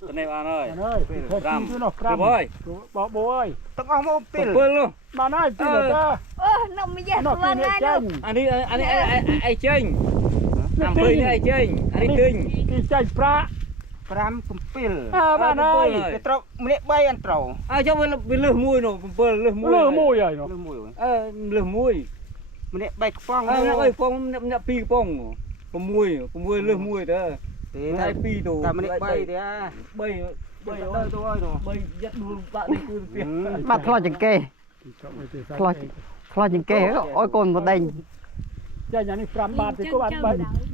ตัวนี้มาเลย เอ้ยปรำปรำ บอย บอกบอย ต้องเอามาปิด เปิ้ลลูก มาหน้าปิดเลยจ้า นมไม่แย่ นอก ตัว นี่ ง่าย เจ้า อันนี้ไอ้เจ้งน้ำเปิ้ลไอ้เจ้งอันนี้ตึง กี่ใจพระ ปรำกุมปิล มาหน้า จะตรอกมันเนี่ยใบอันตรอ อ้าวเจ้าเป็นเลือดมุ้ยหนูเปิ้ลเลือดมุ้ย เลือดมุ้ยใหญ่เนาะ เรื่องมวย เลือดมุ้ย มันเนี่ยใบกระป๋อง อ้าวไอ้ฟองเนี่ยปีป้องผมมุ้ยเลือดมุ้ยเด้อไอ้ปีตัว แต่มันเนี่ยใบเดียว ใบ ใบตัวอ้อยหนู ใบยัดดูปะนี่คือเปียก มาทลอดจังเก้ทลอดจังเก้ก็อ้อยโกนหมดเด้ง เจ้าอย่างนี้ปรำบานไปก็บานใบ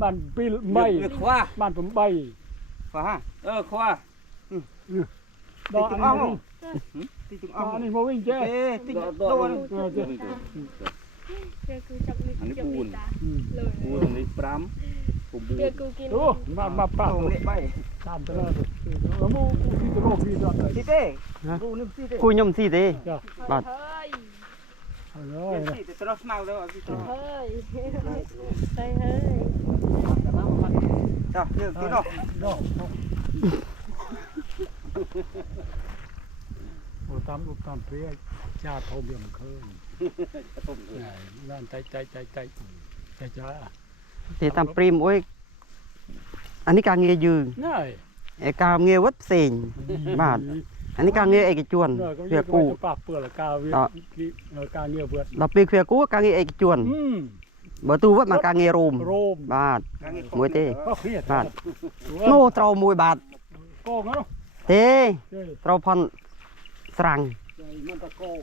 บ้านปีใบ คว้า บ้านผมใบ ฟ้า คว้า ดอกอันนี้ ตีจุง ด อ่ อ อก ง อันนี้มาวิ่งเจ้ ตี ตัว ตัว คือจับลิ อันนี้ปูน เลย ปูนอันนี้ปรำผมบู เดี๋ยวกูกิน ดูมาปราบ มันเนี่ยใบ ตามตลอดแล้วมูที่ตะโลกที่ยอดเลย ตีเต้ดูนึกตีเต้ คุยยมสิเด้ จ้า บาด เฮ้ย เอ้ย ตีเต้ตรอกสนาวแล้วพี่ตัว เฮ้ยเฮ้ยเฮ้ย จ้าเรื่องที่นอก ดอกโอ้ตามลูกตามเพี้ยชาทมยังเคยนั่นใจจ้า เตตามปริมโอ้ยอันนี้การเงียยืน ง่าย ไอ้การเงียวัดเสงบาดอันนี้การเงียเอกจวนเพื่อกู ปรับเปลือกกาเวียกาเงียเบือด เราเปียเพื่อกูการเงียเอกจวนเบอร์ตูวัดมาการเงียโรม โรม บาดมวยเต้ ก็เครียด บาดโน่เตามวยบาด โกงเนาะ เต้เตาพอนสรัง มันตะโกง